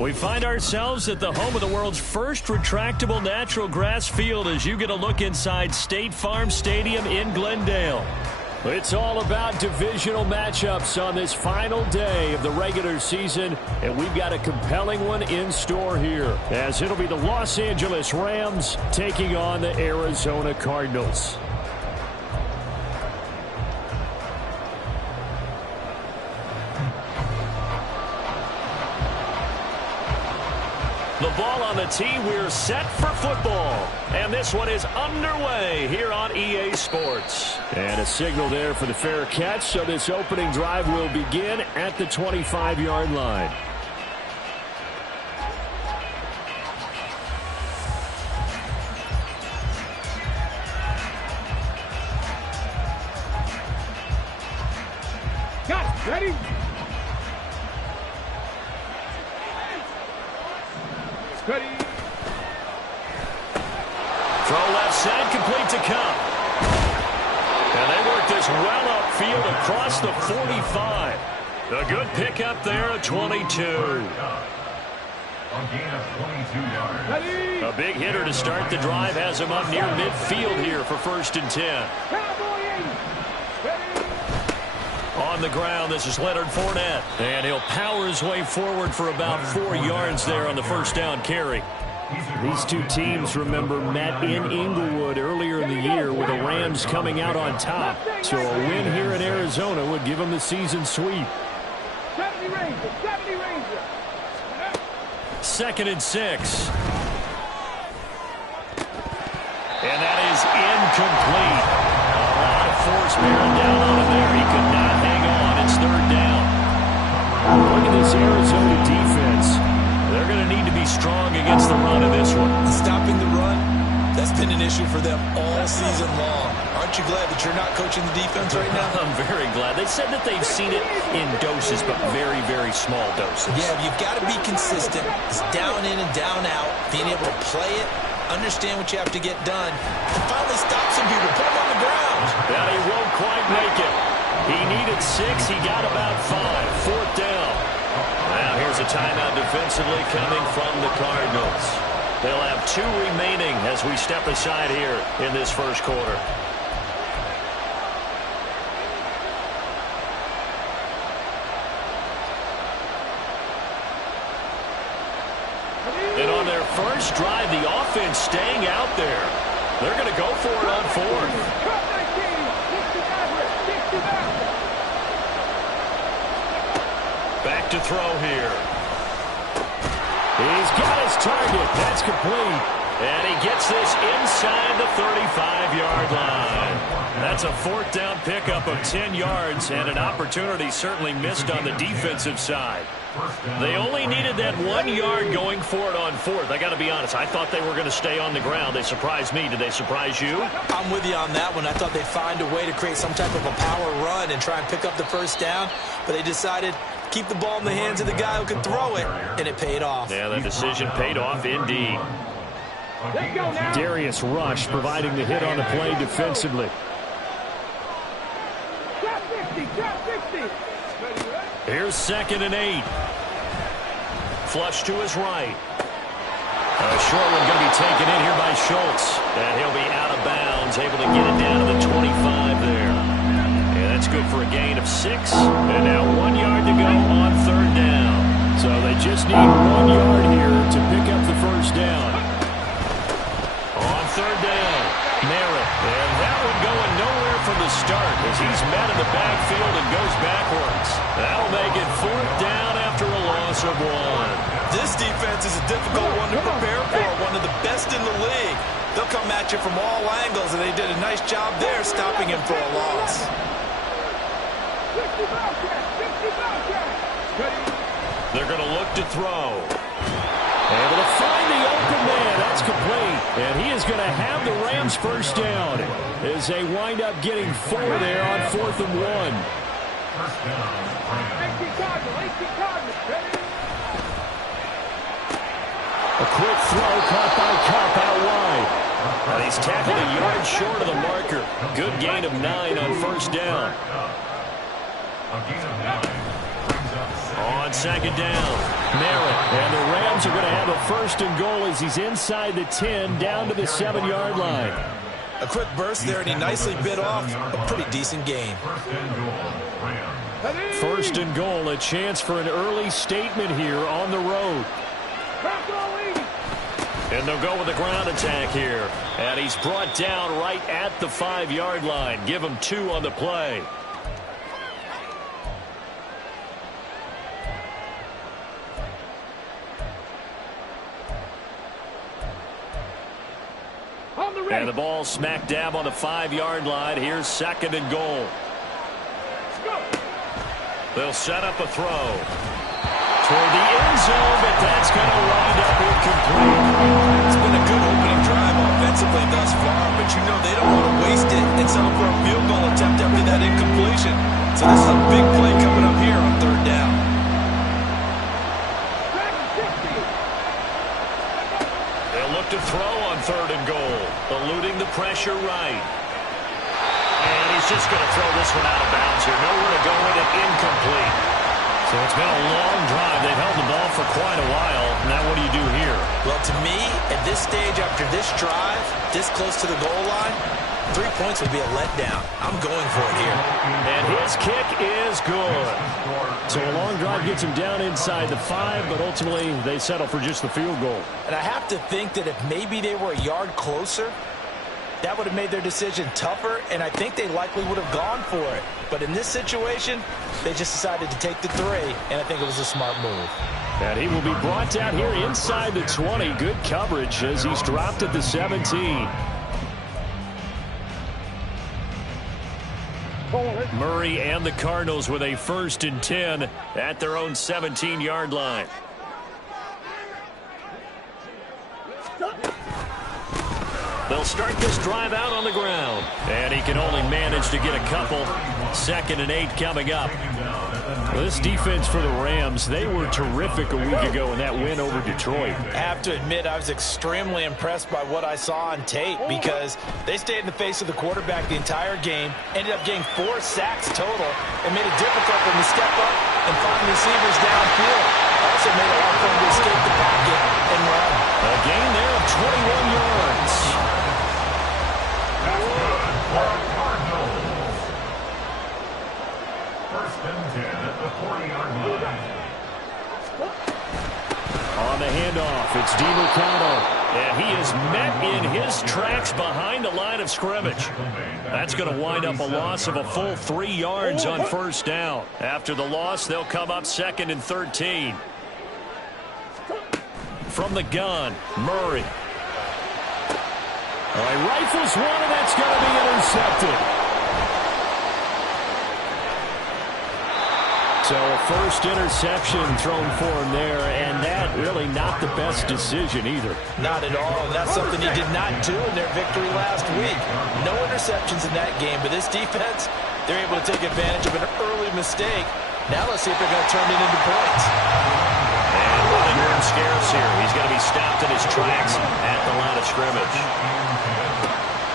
We find ourselves at the home of the world's first retractable natural grass field as you get a look inside State Farm Stadium in Glendale. It's all about divisional matchups on this final day of the regular season, and we've got a compelling one in store here, as it'll be the Los Angeles Rams taking on the Arizona Cardinals. The ball on the tee, we're set for football. And this one is underway here on EA Sports. And a signal there for the fair catch, so this opening drive will begin at the 25-yard line. Got it. Ready? Ready. Throw left side, complete to Cup. And they work this well upfield across the 45. A good pickup there at 22. A big hitter to start the drive has him up near midfield here for 1st and 10. On the ground, this is Leonard Fournette. And he'll power his way forward for about 4 yards there on the first down carry. These two teams, remember, met in Inglewood earlier in the year with the Rams coming out on top. So a win here in Arizona would give them the season sweep. 70 Ranger. 2nd and 6. And that is incomplete. A lot of force bearing down on him there. He could not hang on. It's 3rd down. Look at this Arizona defense. They're going to need to be strong against the run in this one. Stopping the run, that's been an issue for them all season long. Aren't you glad that you're not coaching the defense right now? I'm very glad. They said that they've seen it in doses, but very, very small doses. Yeah, you've got to be consistent. It's down in and down out, being able to play it, understand what you have to get done, and finally stop some people, put them on the ground. Yeah, he won't quite make it. He needed 6. He got about 5. 4th down. Now here's a timeout defensively coming from the Cardinals. They'll have 2 remaining as we step aside here in this first quarter. And on their first drive, the offense staying out there. They're going to go for it on 4th. Back to throw here. He's got his target. That's complete. And he gets this inside the 35-yard line. That's a 4th down pickup of 10 yards and an opportunity certainly missed on the defensive side. They only needed that 1 yard going for it on 4th. I got to be honest, I thought they were going to stay on the ground. They surprised me. Did they surprise you? I'm with you on that one. I thought they'd find a way to create some type of a power run and try and pick up the 1st down, but they decided keep the ball in the hands of the guy who can throw it, and it paid off. Yeah, the decision paid off indeed. Darius Rush providing the hit on the play defensively. Here's 2nd and 8. Flush to his right. A short one going to be taken in here by Schultz. And he'll be out of bounds, able to get it down to the 25 there. And that's good for a gain of 6. And now 1 yard to go on 3rd down. So they just need 1 yard here to pick up the 1st down. On 3rd down, Merritt. And that one going nowhere from the start as he's met in the backfield and goes backwards. That'll make it 4th down after a loss of 1. This defense is a difficult one to prepare for, one of the best in the league. They'll come at you from all angles, and they did a nice job there stopping him for a loss. They're going to look to throw. Able to find the open man. That's complete. And he is going to have the Rams 1st down as they wind up getting 4 there on 4th and 1. A quick throw caught by Cup out wide. And he's tackled a yard short of the marker. Good gain of 9 on 1st down. On 2nd down. Merritt, and the Rams are going to have a 1st and goal as he's inside the 10, down to the 7-yard line. A quick burst there, and he nicely bit off a pretty decent gain. 1st and goal, a chance for an early statement here on the road. And they'll go with a ground attack here. And he's brought down right at the 5-yard line. Give him 2 on the play. And the ball smack dab on the 5-yard line. Here's 2nd and goal. They'll set up a throw toward the end zone, but that's going to wind up incomplete. It's been a good opening drive offensively thus far, but you know they don't want to waste it and settle for a field goal attempt after that incompletion. So this is a big play coming up here on 3rd down. They'll look to throw on 3rd and goal, eluding the pressure right. And he's just going to throw this one out of bounds here. Nowhere to go with it, incomplete. So it's been a long drive. They've held the ball for quite a while. Now what do you do here? Well, to me, at this stage after this drive, this close to the goal line, 3 points would be a letdown. I'm going for it here. And his kick is good. So a long drive gets him down inside the 5, but ultimately they settle for just the field goal. And I have to think that if maybe they were a yard closer, that would have made their decision tougher, and I think they likely would have gone for it. But in this situation, they just decided to take the 3, and I think it was a smart move. And he will be brought down here inside the 20. Good coverage as he's dropped at the 17. Murray and the Cardinals with a 1st and 10 at their own 17-yard line. They'll start this drive out on the ground. And he can only manage to get a couple. 2nd and 8 coming up. This defense for the Rams, they were terrific a week ago in that win over Detroit. I have to admit, I was extremely impressed by what I saw on tape because they stayed in the face of the quarterback the entire game, ended up getting 4 sacks total, and made it difficult for them to step up and find receivers downfield. Also made it hard for them to escape the pocket and run. A gain there of 21 yards. On the handoff, it's DeMarcado, and he is met in his tracks behind the line of scrimmage. That's going to wind up a loss of a full 3 yards on 1st down. After the loss, they'll come up 2nd and 13. From the gun, Murray. All right, rifles one, and that's going to be intercepted. So a 1st interception thrown for him there, and that really not the best decision either. Not at all, and that's something he did not do in their victory last week. No interceptions in that game, but this defense, they're able to take advantage of an early mistake. Now let's see if they're going to turn it into points. And running room scarce here. He's going to be stopped in his tracks at the line of scrimmage.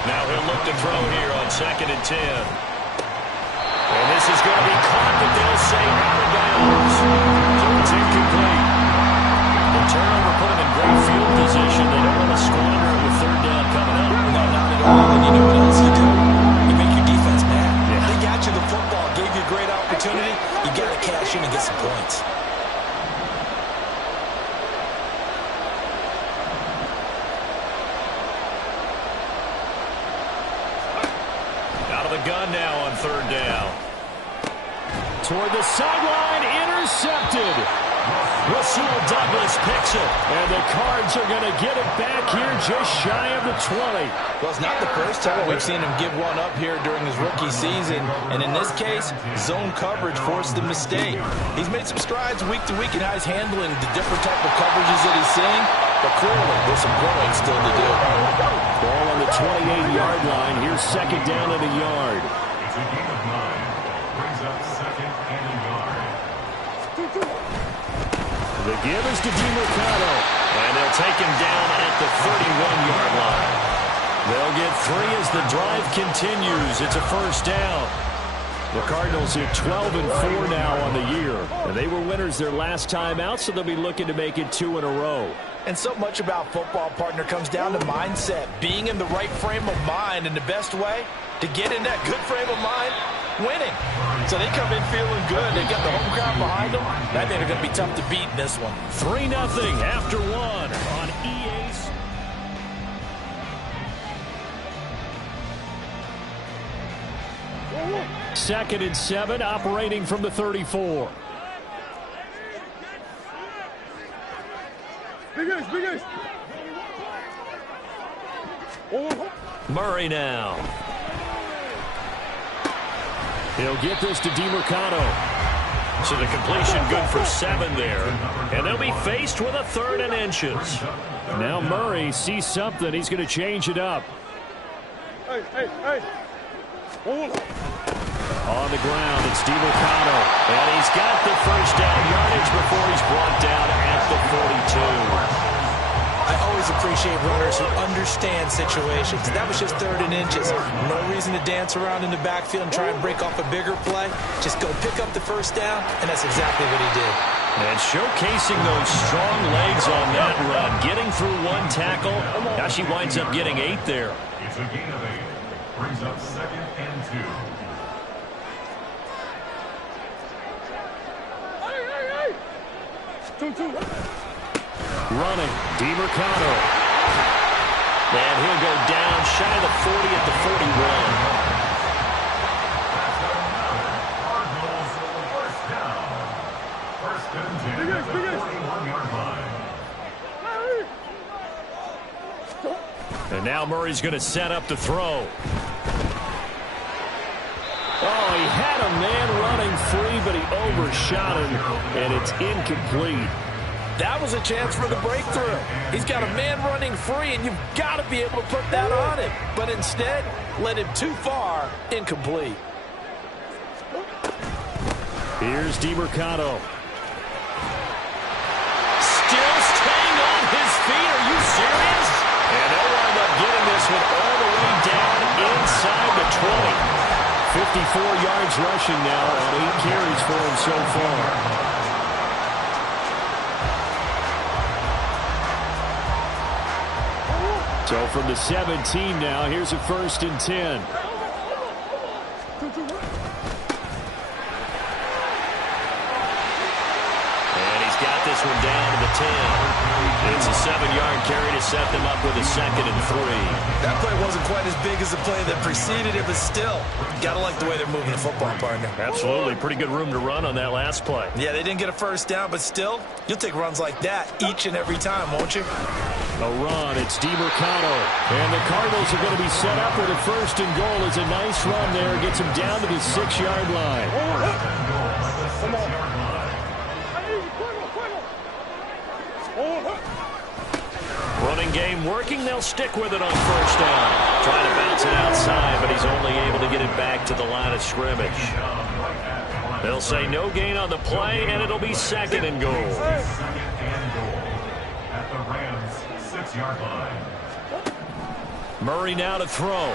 Now he'll look to throw here on 2nd and 10. And this is going to be caught, but they'll say out of bounds. So it's incomplete. The turnover put him in great field position. They don't want to squander it with 3rd down coming up. No, not at all. And you know what else you do? You make your defense mad. Yeah. They got you the football, gave you a great opportunity. You got to cash in and get some points. Out of the gun now on 3rd down. Toward the sideline, intercepted. Rasul Douglas picks it, and the Cards are going to get it back here just shy of the 20. Well, it's not the first time we've seen him give one up here during his rookie season, and in this case, zone coverage forced the mistake. He's made some strides week to week in how he's handling the different type of coverages that he's seeing, but clearly there's some growing still to do. Ball on the 28-yard line. Here's 2nd down and a yard. The give is to DeMarcado, and they'll take him down at the 31-yard line. They'll get 3 as the drive continues. It's a 1st down. The Cardinals hit 12-4 now on the year. And they were winners their last time out, so they'll be looking to make it 2 in a row. And so much about football, partner, comes down to mindset. Being in the right frame of mind, and the best way to get in that good frame of mind, winning. So they come in feeling good. They got the home crowd behind them. I think they're going to be tough to beat in this one. 3-0 after 1 on EA's. Second and 7, operating from the 34. Big ace. Murray now. He'll get this to DeMarcano. So the completion good for 7 there. And they'll be faced with a 3rd and inches. Now Murray sees something. He's going to change it up. Hey. On the ground, it's DeMarcano. And he's got the first down yardage before he's brought down at the 42. I always appreciate runners who understand situations. That was just 3rd and inches. No reason to dance around in the backfield and try and break off a bigger play. Just go pick up the first down, and that's exactly what he did. And showcasing those strong legs on that run. Getting through 1 tackle. Now she winds up getting 8 there. It's a gain of 8. Brings up 2nd and 2. Running, DeMarcano. And he'll go down shy of the 40 at the 41. Cardinals first down. First and 10 at the 41-yard line. And now Murray's going to set up the throw. Oh, he had a man running free, but he overshot him, and it's incomplete. That was a chance for the breakthrough. He's got a man running free, and you've got to be able to put that on him. But instead, led him too far, incomplete. Here's DeMarcano. Still staying on his feet. Are you serious? And they'll wind up getting this one all the way down inside the 20. 54 yards rushing now on 8 carries for him so far. So from the 17 now, here's a 1st and 10. And he's got this one down to the 10. It's a 7-yard carry to set them up with a 2nd and 3. That play wasn't quite as big as the play that preceded it, but still, got to like the way they're moving the football, partner. Absolutely. Pretty good room to run on that last play. Yeah, they didn't get a first down, but still, you'll take runs like that each and every time, won't you? A run, it's DeMarcano. And the Cardinals are going to be set up with a 1st and goal. It's a nice run there. Gets him down to the 6-yard line. Come on. Running game working. They'll stick with it on 1st down. Trying to bounce it outside, but he's only able to get it back to the line of scrimmage. They'll say no gain on the play, and it'll be 2nd and goal. At the Rams' 6-yard line. Murray now to throw.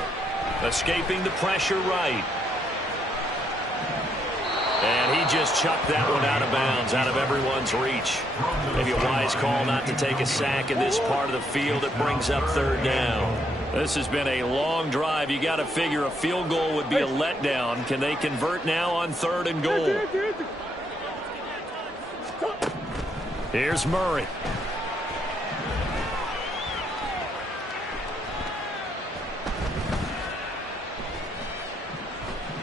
Escaping the pressure right. And he just chucked that one out of bounds, out of everyone's reach. Maybe a wise call not to take a sack in this part of the field. It brings up 3rd down. This has been a long drive. You got to figure a field goal would be a letdown. Can they convert now on 3rd and goal? Here's Murray.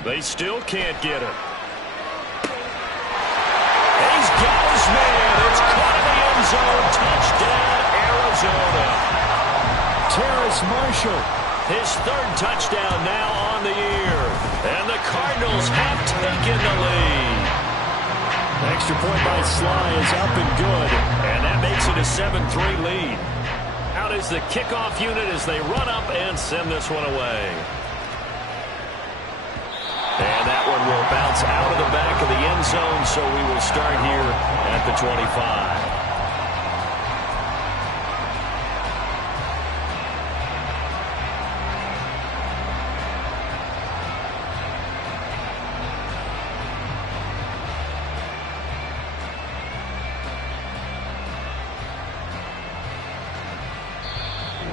They still can't get him. He's got his man. It's caught in the end zone. Touchdown, Arizona. Terrace Marshall, his 3rd touchdown now on the year. And the Cardinals have taken the lead. Extra point by Sly is up and good. And that makes it a 7-3 lead. Out is the kickoff unit as they run up and send this one away. And that one will bounce out of the back of the end zone, so we will start here at the 25.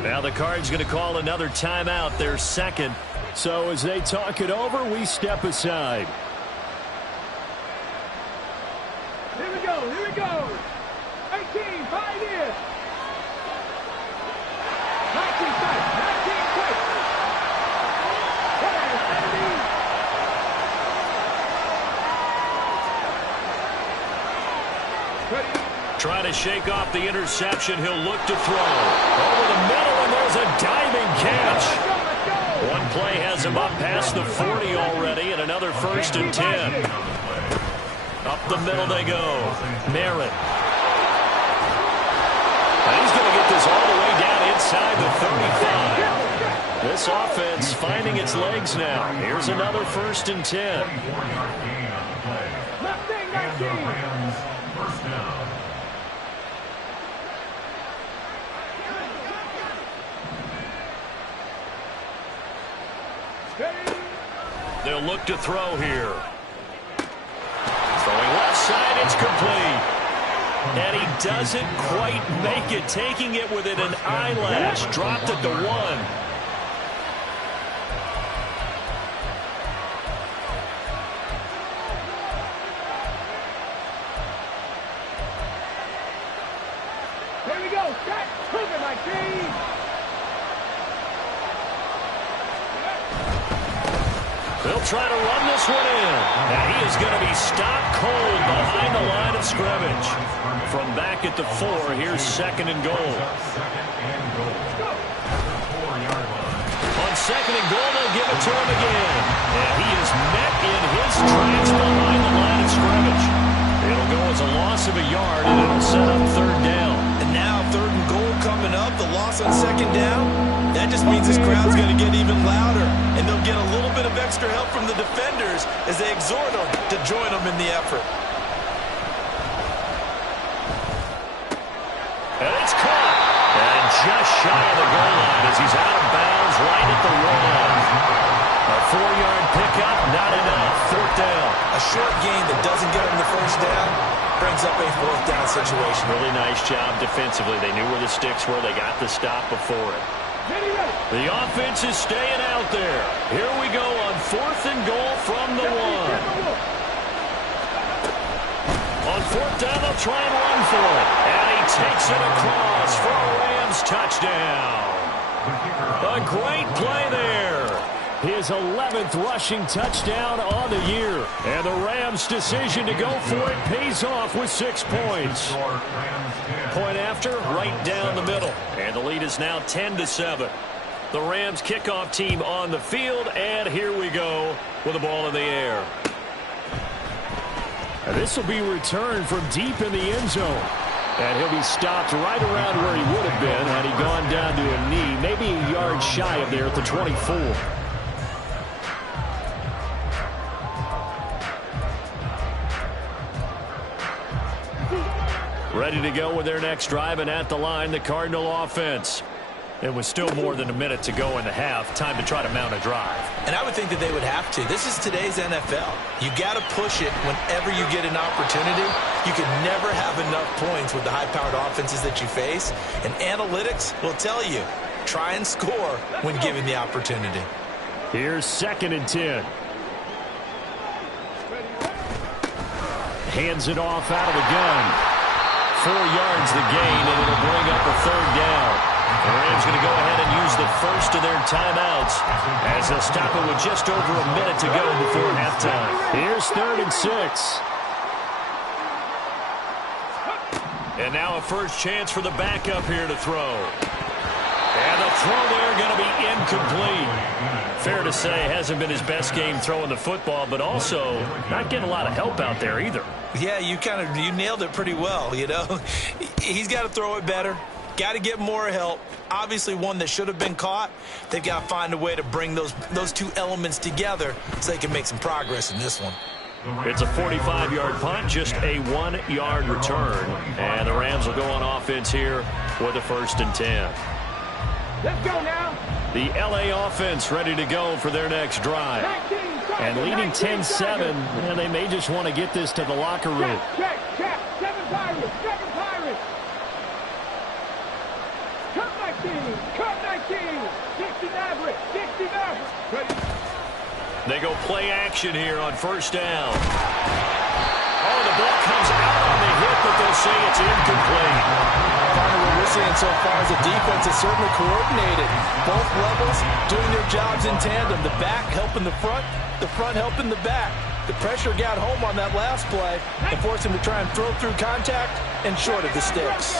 Now the Cards going to call another timeout, their second. So as they talk it over, we step aside. Here we go, here we go. 18, fight in. 19, fight, 19, fight. Trying to shake off the interception. He'll look to throw. Over the middle, and there's a diving catch. One play has him up past the 40 already, and another 1st and 10. Up the middle they go. Merritt. And he's going to get this all the way down inside the 35. This offense finding its legs now. Here's another 1st and 10. They'll look to throw here. Throwing left side, it's complete. And he doesn't quite make it, taking it within an eyelash. Dropped at the 1. Here we go. Start moving, my team. They'll try to run this one in. And he is going to be stopped cold behind the line of scrimmage. From back at the 4, here's 2nd and goal. On 2nd and goal, they'll give it to him again. And he is met in his tracks behind the line of scrimmage. It'll go as a loss of a yard, and it'll set up 3rd down. And now 3rd and goal coming up. The loss on 2nd down. That just means this crowd's going to get even louder. And they'll get a little bit of extra help from the defenders as they exhort them to join them in the effort. And it's caught. And just shy of the goal line as he's out of bounds right at the 1. A 4-yard pickup, not enough. 4th down. A short gain that doesn't get him the 1st down brings up a 4th down situation. Really nice job defensively. They knew where the sticks were. They got the stop before it. The offense is staying out there. Here we go on 4th and goal from the 1. On 4th down, they'll try and run for it. And he takes it across for a Rams touchdown. A great play there. His 11th rushing touchdown on the year. And the Rams' decision to go for it pays off with 6 points. Point after, right down the middle. And the lead is now 10-7. The Rams kickoff team on the field, and here we go with the ball in the air. And this will be returned from deep in the end zone. And he'll be stopped right around where he would have been had he gone down to a knee, maybe a yard shy of there at the 24. Ready to go with their next drive, and at the line, the Cardinal offense. It was still more than a minute to go in the half. Time to try to mount a drive. And I would think that they would have to. This is today's NFL. You got to push it whenever you get an opportunity. You can never have enough points with the high-powered offenses that you face. And analytics will tell you, try and score when given the opportunity. Here's 2nd and 10. Hands it off out of the gun. 4 yards the gain, and it'll bring up a 3rd down. The Rams going to go ahead and use the first of their timeouts as they'll stop it with just over a minute to go before halftime. Here's 3rd and 6. And now a first chance for the backup here to throw. And the throw there going to be incomplete. Fair to say, hasn't been his best game throwing the football, but also not getting a lot of help out there either. Yeah, you nailed it pretty well, you know. He's got to throw it better. Got to get more help. Obviously one that should have been caught. They've got to find a way to bring those two elements together so they can make some progress in this one. It's a 45-yard punt, just a 1-yard return. And the Rams will go on offense here with a 1st and 10. Let's go now. The L.A. offense ready to go for their next drive. And leading 10-7, and they may just want to get this to the locker room. Check. 7 Pirates. Cut my team. Cut. 60 Maverick. 60 Maverick. Ready? They go play action here on first down. Oh, the ball comes out on the hit, but they'll say it's incomplete. Partner, what we're seeing so far is the defense is certainly coordinated. Both levels doing their jobs in tandem. The back helping the front helping the back. The pressure got home on that last play and forced him to try and throw through contact and short of the sticks.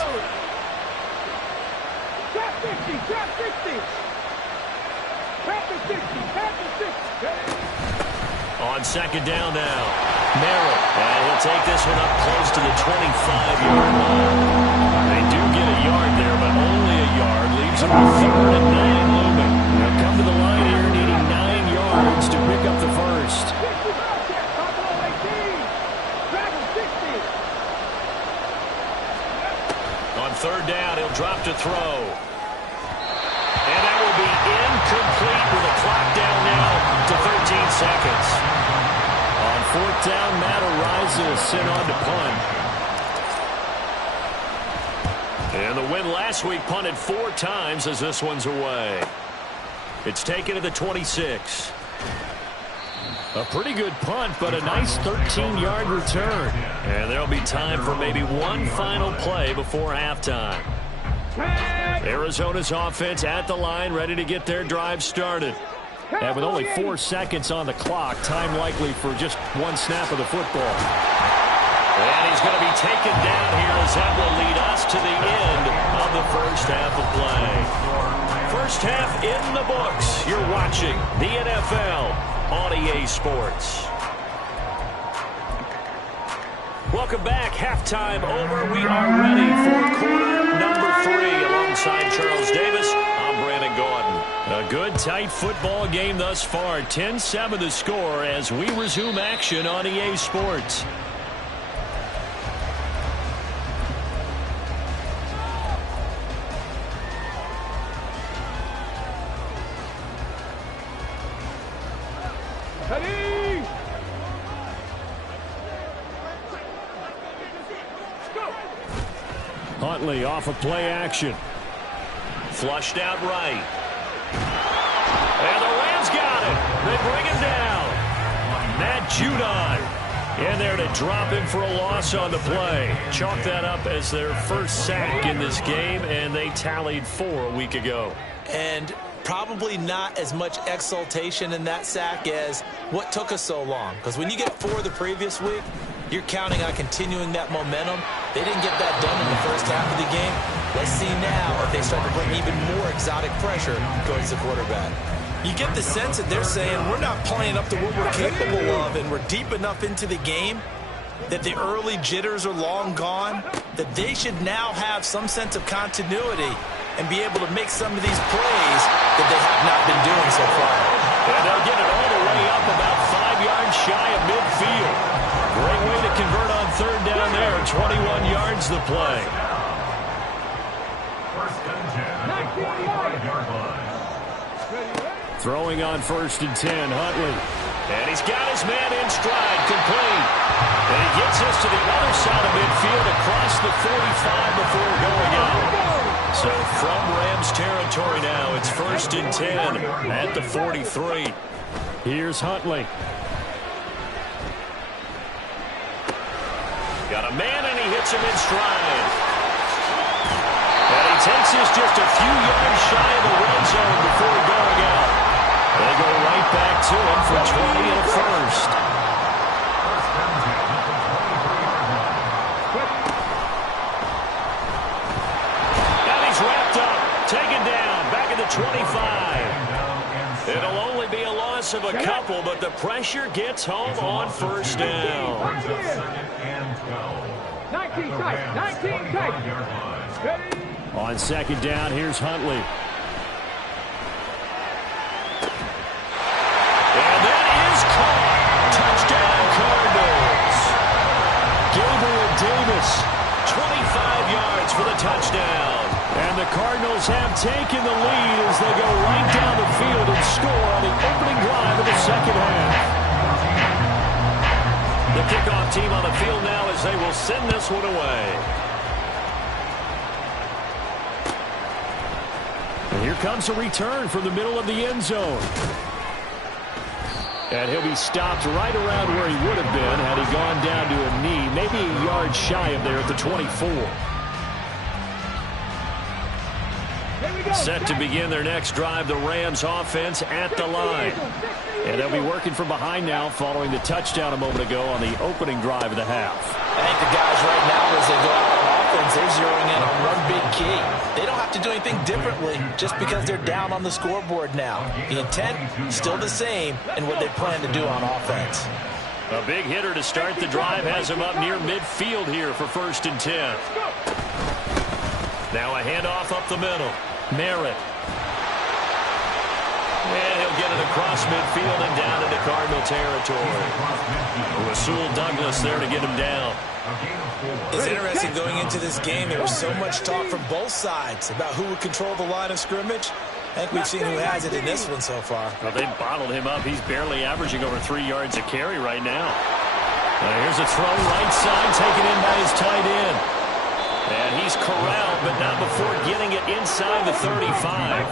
Tap 60. Tap 60. Tap the 60. Tap the 60. On second down now. Merrill. And he'll take this one up close to the 25-yard line. They do get a yard there, but only a yard. Leaves them with 3rd and 9 looming. They'll come to the line here needing 9 yards to pick up the first. 60 Bobcat. Top ball 18. Travel 60. On third down, he'll drop to throw. And that will be incomplete with a clock down now to 13 seconds. On 4th down, Matt Ariza sent on to punt. And the win last week punted 4 times as this one's away. It's taken to the 26. A pretty good punt, but a nice 13-yard return. And there'll be time for maybe one final play before halftime. Arizona's offense at the line, ready to get their drive started. And with only 4 seconds on the clock, time likely for just one snap of the football. And he's going to be taken down here as that will lead us to the end of the first half of play. First half in the books. You're watching the NFL on EA Sports. Welcome back. Halftime over. We are ready for quarter number 3. Alongside Charles Davis, I'm Brandon Gordon. A good, tight football game thus far. 10-7 the score as we resume action on EA Sports. Ready? Huntley off of play action. Flushed out right. And the Rams got it. They bring him down. Matt Judon in there to drop him for a loss on the play. Chalk that up as their first sack in this game, and they tallied 4 a week ago. And probably not as much exultation in that sack as what took us so long. Because when you get 4 the previous week, you're counting on continuing that momentum. They didn't get that done in the first half of the game. Let's see now if they start to bring even more exotic pressure towards the quarterback. You get the sense that they're saying we're not playing up to what we're capable of, and we're deep enough into the game that the early jitters are long gone, that they should now have some sense of continuity and be able to make some of these plays that they have not been doing so far. And they'll get it all the way up about 5 yards shy of midfield. Great way to convert on third down there. 21 yards the play. First and 10 at the 45-yard line. Throwing on first and 10, Huntley. And he's got his man in stride, complete. And he gets us to the other side of midfield across the 45 before going out. So from Rams territory now, it's first and 10 at the 43. Here's Huntley. Got a man, and he hits him in stride. And he takes us just a few yards shy of the red zone before going out. They go right back to him for 20 and a first. And he's wrapped up, taken down, back at the 25. It'll only be a loss of a couple, but the pressure gets home on first down. 19 tight. 19 tight. Ready? On second down, here's Huntley. And that is caught. Touchdown, Cardinals. Gabriel Davis, 25 yards for the touchdown. And the Cardinals have taken the lead as they go right down the field and score on the opening drive of the second half. The kickoff team on the field now as they will send this one away. Here comes a return from the middle of the end zone. And he'll be stopped right around where he would have been had he gone down to a knee, maybe a yard shy of there at the 24. Set to begin their next drive, the Rams offense at the line. And they'll be working from behind now following the touchdown a moment ago on the opening drive of the half. I think the guys right now, as they go out on offense, they're zeroing in on one big key. They don't have to do anything differently just because they're down on the scoreboard now. The intent, still the same, and what they plan to do on offense. A big hitter to start the drive has him up near midfield here for 1st and 10. Now a handoff up the middle. Merritt. And he'll get it across midfield and down into Cardinal territory. Rasul Douglas there to get him down. It's interesting going into this game. There was so much talk from both sides about who would control the line of scrimmage. I think we've seen who has it in this one so far. Well, they bottled him up. He's barely averaging over 3 yards a carry right now. Here's a throw right side taken in by his tight end. And he's corralled, but not before getting it inside the 35.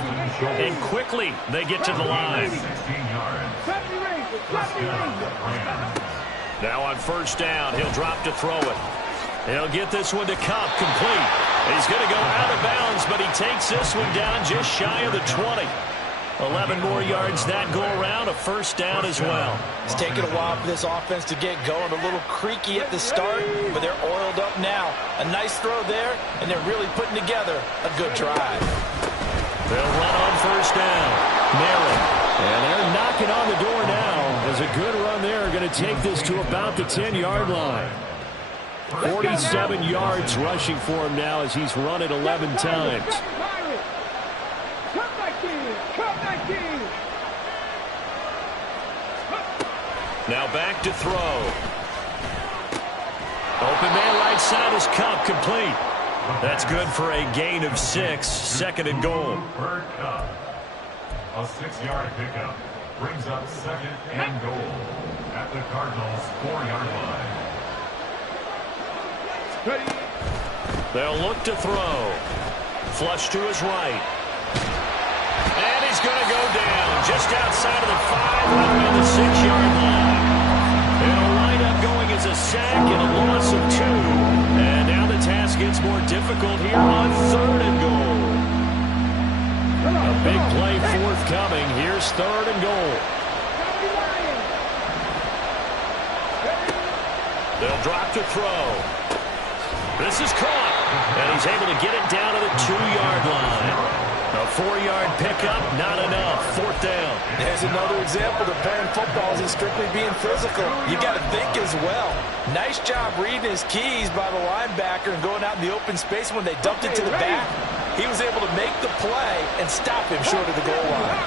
And quickly they get to the line. Now on 1st down, he'll drop to throw it. He'll get this one to Kupp, complete. He's going to go out of bounds, but he takes this one down just shy of the 20. 11 more yards that go around, a 1st down as well. It's taken a while for this offense to get going. A little creaky at the start, but they're oiled up now. A nice throw there, and they're really putting together a good drive. They'll run on 1st down. Merritt. And they're knocking on the door now. There's a good run there. Going to take this to about the 10-yard line. 47 yards rushing for him now as he's run it 11 times. Now back to throw. Open man right side is Kupp, complete. That's good for a gain of 6. 2nd and goal. A 6-yard pickup brings up 2nd and goal at the Cardinals' 4-yard line. They'll look to throw. Flush to his right. And he's going to go down just outside of the 5, right around the 6-yard line. It'll wind up going as a sack and a loss of 2. And now the task gets more difficult here on 3rd and goal. A big play forthcoming. Here's 3rd and goal. They'll drop to throw. This is caught. And he's able to get it down to the 2-yard line. A 4-yard pickup, not enough. 4th down. There's another example that playing football isn't strictly being physical. You got to think as well. Nice job reading his keys by the linebacker and going out in the open space. When they dumped it to the back, he was able to make the play and stop him short of the goal line.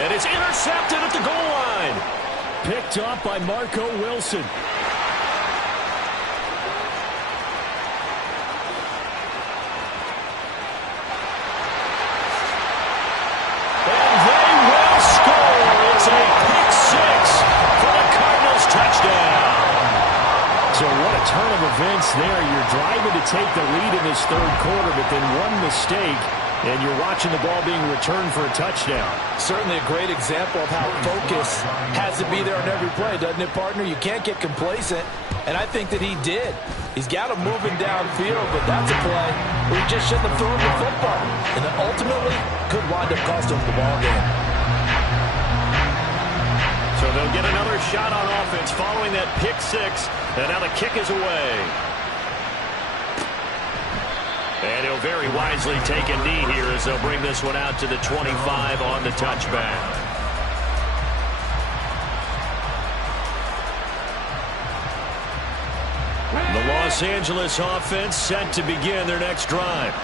And it's intercepted at the goal line. Picked up by Marco Wilson. And they will score. It's a pick 6 for the Cardinals touchdown. So what a turn of events there. You're driving to take the lead in this 3rd quarter, but then one mistake, and you're watching the ball being returned for a touchdown. Certainly a great example of how focus has to be there on every play, doesn't it, partner? You can't get complacent, and I think that he did. He's got him moving downfield, but that's a play where he just shouldn't have thrown the football. And then ultimately could wind up costing him the ball game. So they'll get another shot on offense following that pick 6, and now the kick is away. And he'll very wisely take a knee here as they'll bring this one out to the 25 on the touchback. The Los Angeles offense set to begin their next drive.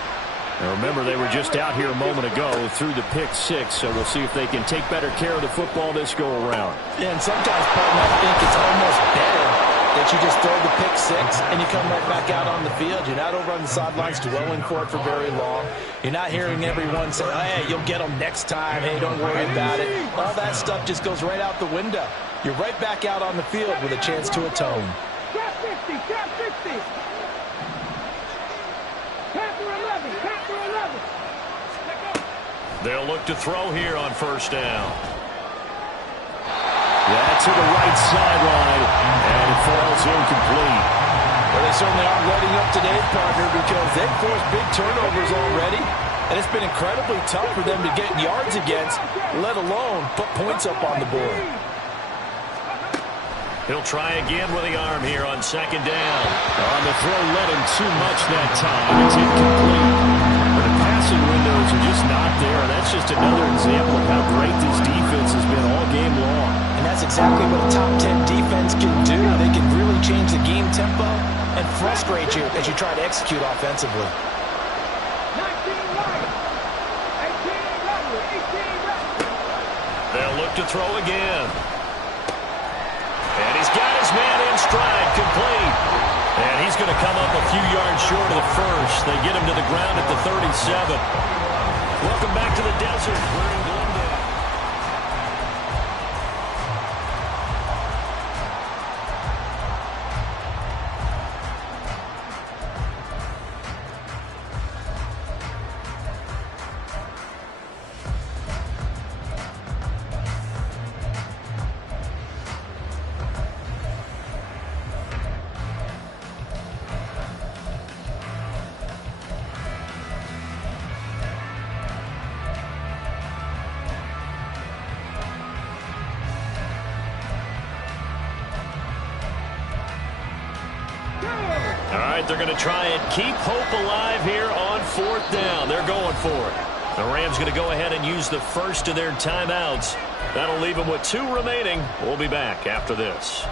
Now remember, they were just out here a moment ago through the pick 6, so we'll see if they can take better care of the football this go-around. Yeah, and sometimes, partner, I think it's almost better that you just throw the pick 6 and you come right back out on the field. You're not over on the sidelines dwelling for it for very long. You're not hearing everyone say, oh, hey, you'll get them next time. Hey, don't worry about it. All that stuff just goes right out the window. You're right back out on the field with a chance to atone. Cap 60, cap 60. Cap Chapter 11. They'll look to throw here on first down. That's to the right sideline, and it falls incomplete. Well, they certainly aren't letting up today, partner, because they've forced big turnovers already, and it's been incredibly tough for them to get yards against, let alone put points up on the board. He'll try again with the arm here on second down. On the throw, led him too much that time. It's incomplete. But the passing windows are just not there, and that's just another example of how great this defense has been all game long. And that's exactly what a top 10 defense can do. They can really change the game tempo and frustrate you as you try to execute offensively. 19 right. 18 right. 18 right. They'll look to throw again. And he's got his man in stride, complete. And he's going to come up a few yards short of the first. They get him to the ground at the 37. Welcome back to the desert. We're in Glendale. All right, they're going to try and keep hope alive here on fourth down. They're going for it. The Rams going to go ahead and use the first of their timeouts. That'll leave them with 2 remaining. We'll be back after this.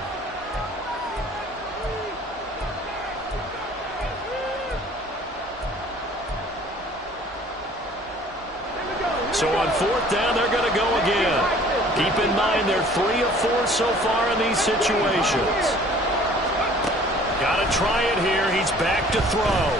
So on fourth down, they're going to go again. Keep in mind they're 3 of 4 so far in these situations. Got to try it here. He's back to throw.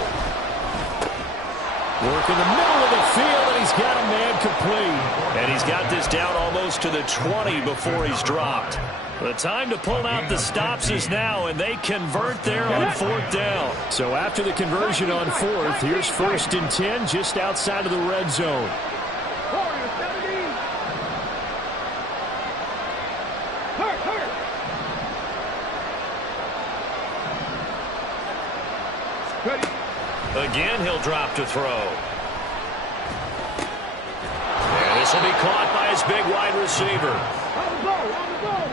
Work in the middle of the field, and he's got a man complete. And he's got this down almost to the 20 before he's dropped. The time to pull out the stops is now, and they convert there on fourth down. So after the conversion on fourth, here's first and 10 just outside of the red zone. Warriors 17. Hurt. Ready. Again, he'll drop to throw. And this will be caught by his big wide receiver. On the ball.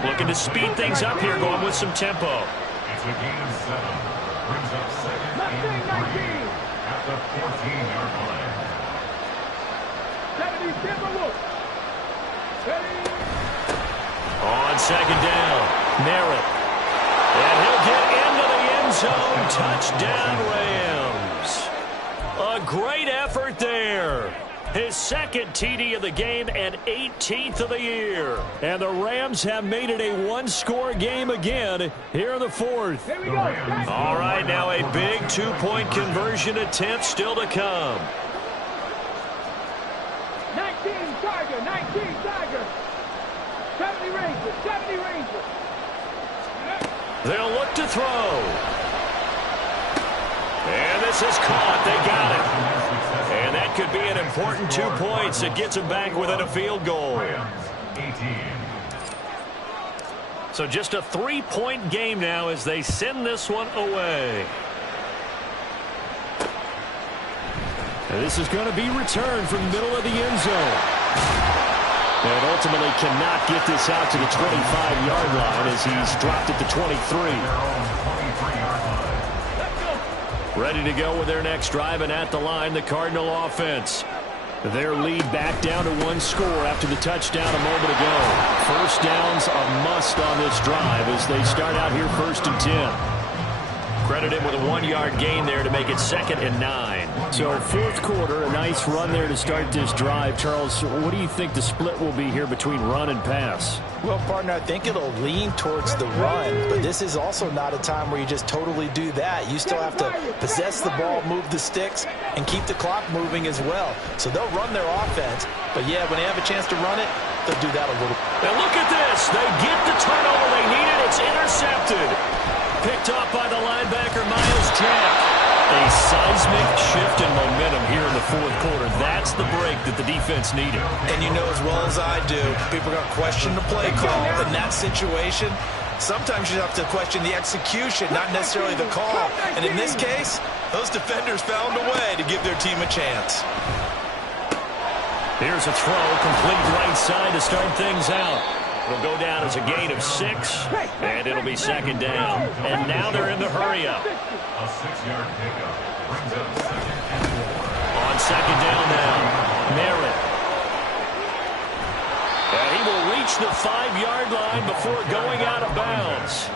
Looking to speed things up here, going with some tempo. It's a gain of 7. Brings up second and 3 at the 14-yard line. 70 Timberwolves. Ready. On second down, Merritt. And he'll get into the end zone. Touchdown, Rams. A great effort there. His second TD of the game and 18th of the year. And the Rams have made it a one-score game again here in the fourth. Here we go. All right, now a big 2-point conversion attempt still to come. 19 Tiger. 70 Rangers. They'll look to throw. And this is caught. They got it. And that could be an important 2 points. It gets them back within a field goal. So just a 3-point game now as they send this one away. And this is going to be returned from the middle of the end zone. And ultimately cannot get this out to the 25-yard line as he's dropped at the 23. Ready to go with their next drive, and at the line, the Cardinal offense. Their lead back down to 1 score after the touchdown a moment ago. First downs a must on this drive as they start out here first and 10. Credited with a 1-yard gain there to make it 2nd and 9. So fourth quarter, a nice run there to start this drive. Charles, what do you think the split will be here between run and pass? Well, partner, I think it'll lean towards the run, but this is also not a time where you just totally do that. You still have to possess the ball, move the sticks, and keep the clock moving as well. So they'll run their offense, but yeah, when they have a chance to run it, they'll do that a little. And look at this. They get the turnover they needed. It's intercepted. Picked off by the linebacker, Miles Jack. A seismic shift in momentum here in the fourth quarter. That's the break that the defense needed. And you know as well as I do, people are going to question the play call in that situation. Sometimes you have to question the execution, not necessarily the call. And in this case, those defenders found a way to give their team a chance. Here's a throw, complete right side to start things out. It'll go down as a gain of 6, and it'll be second down. And now they're in the hurry-up. A 6-yard pickup brings up 2nd and 4. On second down now, Merritt. And he will reach the 5-yard line before going out of bounds.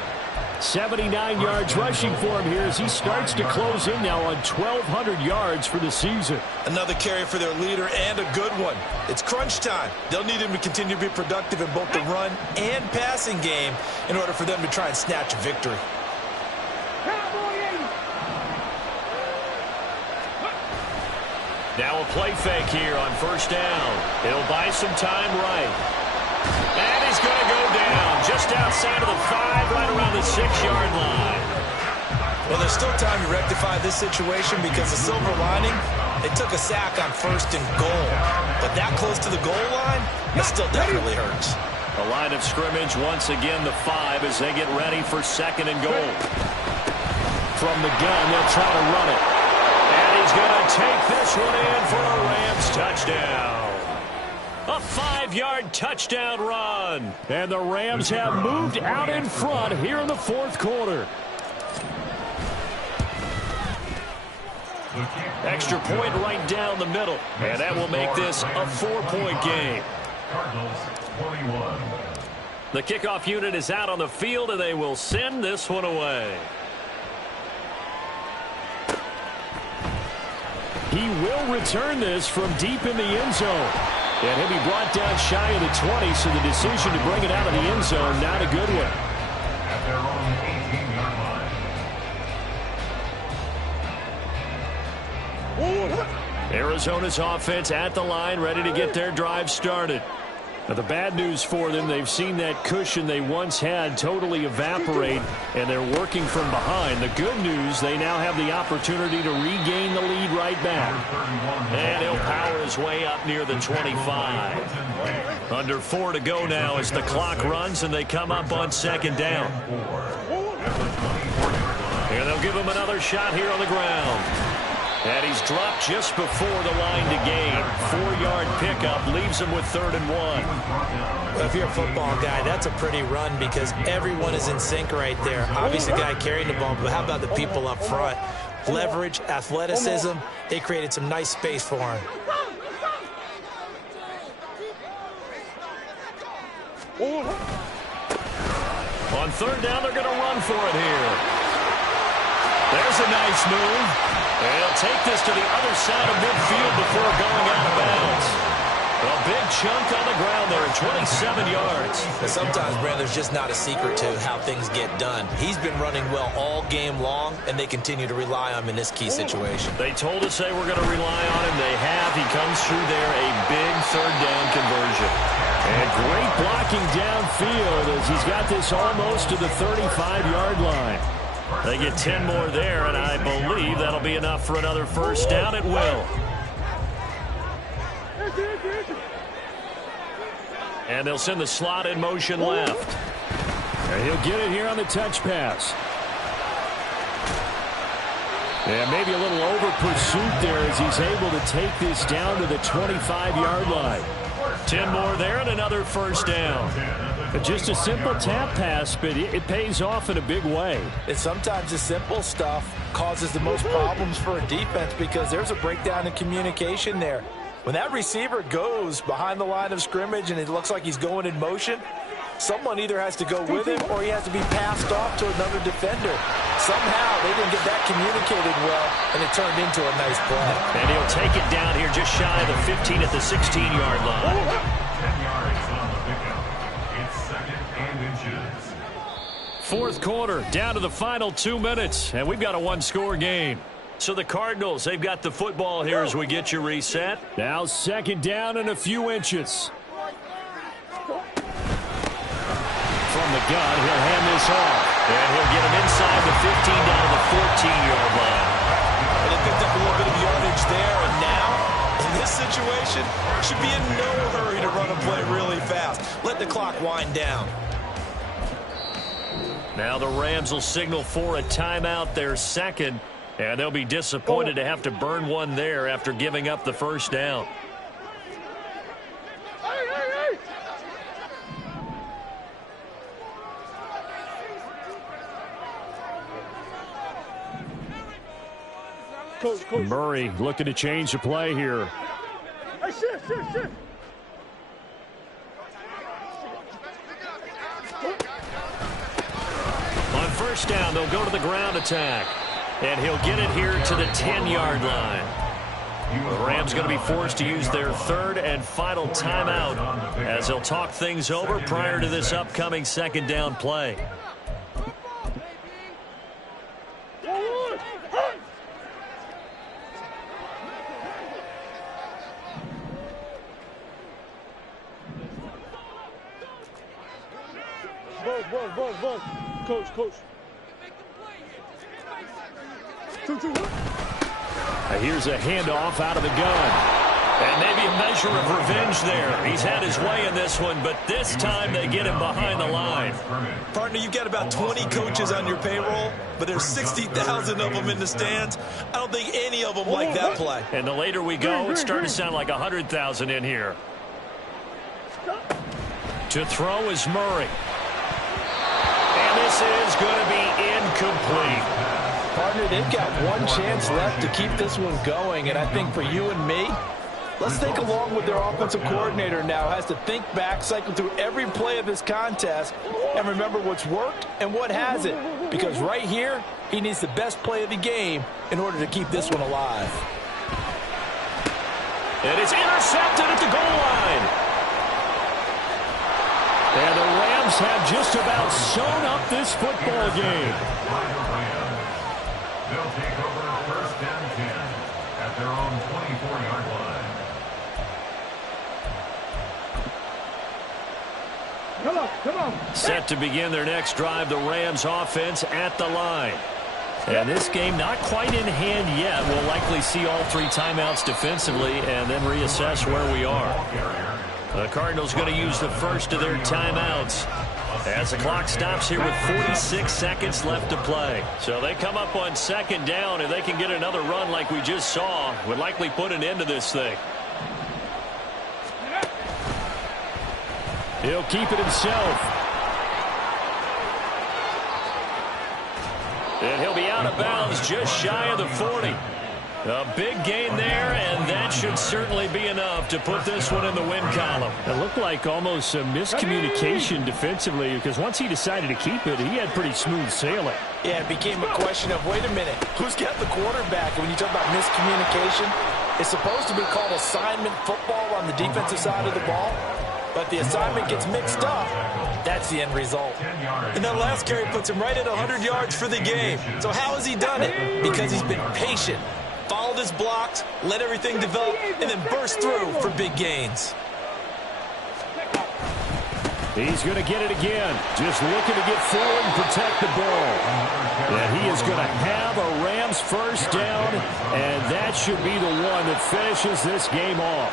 79 yards rushing for him here as he starts to close in now on 1,200 yards for the season. Another carry for their leader and a good one. It's crunch time. They'll need him to continue to be productive in both the run and passing game in order for them to try and snatch a victory. Now a play fake here on first down. He'll buy some time right. And he's going to go down just outside of the 5, right around the 6-yard line. Well, there's still time to rectify this situation because the silver lining, they took a sack on 1st and goal. But that close to the goal line, that still definitely hurts. The line of scrimmage, once again, the 5 as they get ready for 2nd and goal. From the gun, they'll try to run it. And he's going to take this one in for a Rams touchdown. A 5-yard touchdown run. And the Rams have moved out in front here in the fourth quarter. Extra point right down the middle. And that will make this a 4-point game. Cardinals 21. The kickoff unit is out on the field, and they will send this one away. He will return this from deep in the end zone. And he'll be brought down shy of the 20, so the decision to bring it out of the end zone, not a good one. At their own 18-yard line. Arizona's offense at the line, ready to get their drive started. Now, the bad news for them, they've seen that cushion they once had totally evaporate, and they're working from behind. The good news, they now have the opportunity to regain the lead right back. And he'll power his way up near the 25. Under 4 to go now as the clock runs, and they come up on 2nd down. And they'll give him another shot here on the ground. And he's dropped just before the line to gain. 4-yard pickup leaves him with 3rd and 1. Well, if you're a football guy, that's a pretty run because everyone is in sync right there. Obviously, the guy carrying the ball, but how about the people up front? Leverage, athleticism, they created some nice space for him. On 3rd down, they're going to run for it here. There's a nice move. And he'll take this to the other side of midfield before going out of bounds. A big chunk on the ground there at 27 yards. And sometimes, Brand, there's just not a secret to how things get done. He's been running well all game long, and they continue to rely on him in this key situation. They told us they were going to rely on him. They have. He comes through there, a big 3rd down conversion. And great blocking downfield as he's got this almost to the 35-yard line. They get 10 more there, and I believe that'll be enough for another 1st down. It will. And they'll send the slot in motion left. And he'll get it here on the touch pass. And maybe a little over pursuit there as he's able to take this down to the 25-yard line. 10 more there and another 1st down. Just a simple tap pass, but it pays off in a big way. And sometimes the simple stuff causes the most problems for a defense because there's a breakdown in communication there. When that receiver goes behind the line of scrimmage and it looks like he's going in motion, someone either has to go with him or he has to be passed off to another defender. Somehow they didn't get that communicated well, and it turned into a nice play. And he'll take it down here just shy of the 15 at the 16-yard line. 10 yards on the pickup. It's 2nd and inches. Fourth quarter, down to the final 2 minutes, and we've got a one-score game. So the Cardinals, they've got the football here as we get you reset. Now 2nd down and a few inches. From the gun, he'll hand this off. And he'll get him inside the 15 down to the 14-yard line. picked up a little bit of yardage there, and now, in this situation, should be in no hurry to run a play really fast. Let the clock wind down. Now the Rams will signal for a timeout, their second, and they'll be disappointed to have to burn one there after giving up the first down. Murray looking to change the play here. Hey, shift. On first down, they'll go to the ground attack. And he'll get it here to the 10-yard line. The Rams going to be forced to use their third and final timeout as they'll talk things over prior to this upcoming second down play. Buzz. Coach. 2-1. Here's a handoff out of the gun. And maybe a measure of revenge there. He's had his way in this one, but this time they get him behind the line. Partner, you've got about 20 coaches on your payroll, but there's 60,000 of them in the stands. I don't think any of them like that play. And the later we go, it's starting to sound like 100,000 in here. To throw is Murray. And this is going to be incomplete. Partner, they've got one chance left to keep this one going, and I think for you and me, let's think along with their offensive coordinator now has to think back, cycle through every play of this contest, and remember what's worked and what hasn't. Because right here, he needs the best play of the game in order to keep this one alive. And it's intercepted at the goal line. And the Rams have just about sewn up this football game. They'll take over first and 10 at their own 24-yard line. Come on. Set to begin their next drive, the Rams offense at the line. And this game not quite in hand yet. We'll likely see all three timeouts defensively and then reassess where we are. The Cardinals going to use the first of their timeouts as the clock stops here with 46 seconds left to play. So they come up on second down. If they can get another run like we just saw, would likely put an end to this thing. He'll keep it himself. And he'll be out of bounds just shy of the 40. A big gain there, and that should certainly be enough to put this one in the win column. It looked like almost a miscommunication defensively, because once he decided to keep it, he had pretty smooth sailing. Yeah, it became a question of, wait a minute, who's got the quarterback? And when you talk about miscommunication, it's supposed to be called assignment football on the defensive side of the ball. But the assignment gets mixed up. That's the end result. And that last carry puts him right at 100 yards for the game. So how has he done it? Because he's been patient. Followed his blocks, let everything develop, and then burst through for big gains. He's going to get it again. Just looking to get forward and protect the ball. And he is going to have a Rams first down, and that should be the one that finishes this game off.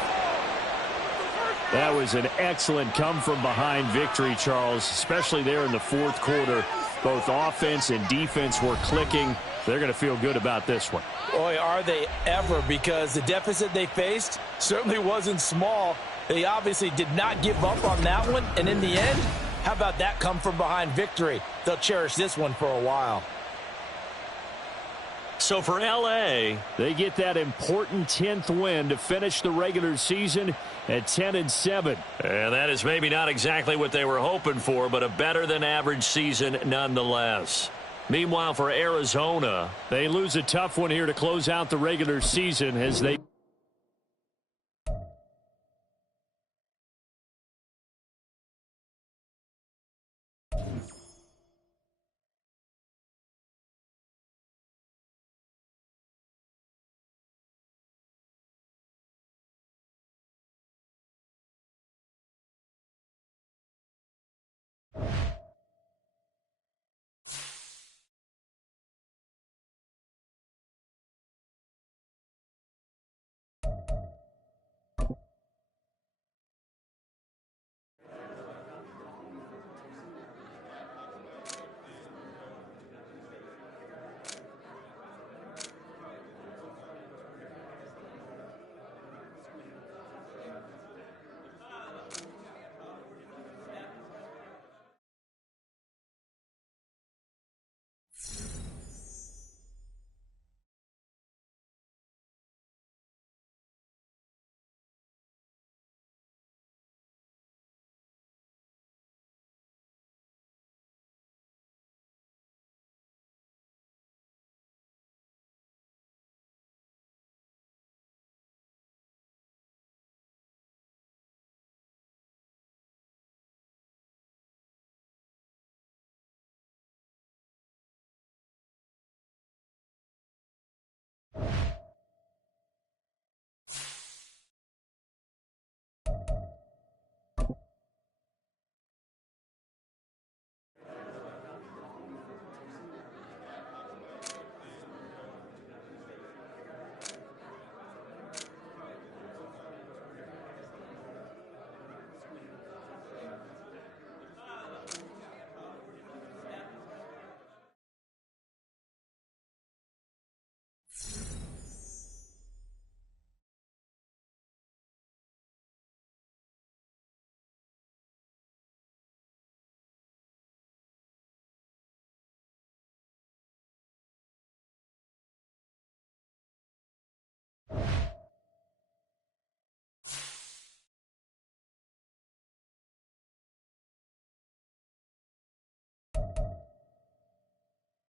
That was an excellent come-from-behind victory, Charles, especially there in the fourth quarter. Both offense and defense were clicking. They're going to feel good about this one. Boy, are they ever, because the deficit they faced certainly wasn't small. They obviously did not give up on that one, and in the end, how about that come-from-behind victory? They'll cherish this one for a while. So for L.A., they get that important 10th win to finish the regular season at 10-7. And that is maybe not exactly what they were hoping for, but a better-than-average season nonetheless. Meanwhile, for Arizona, they lose a tough one here to close out the regular season as they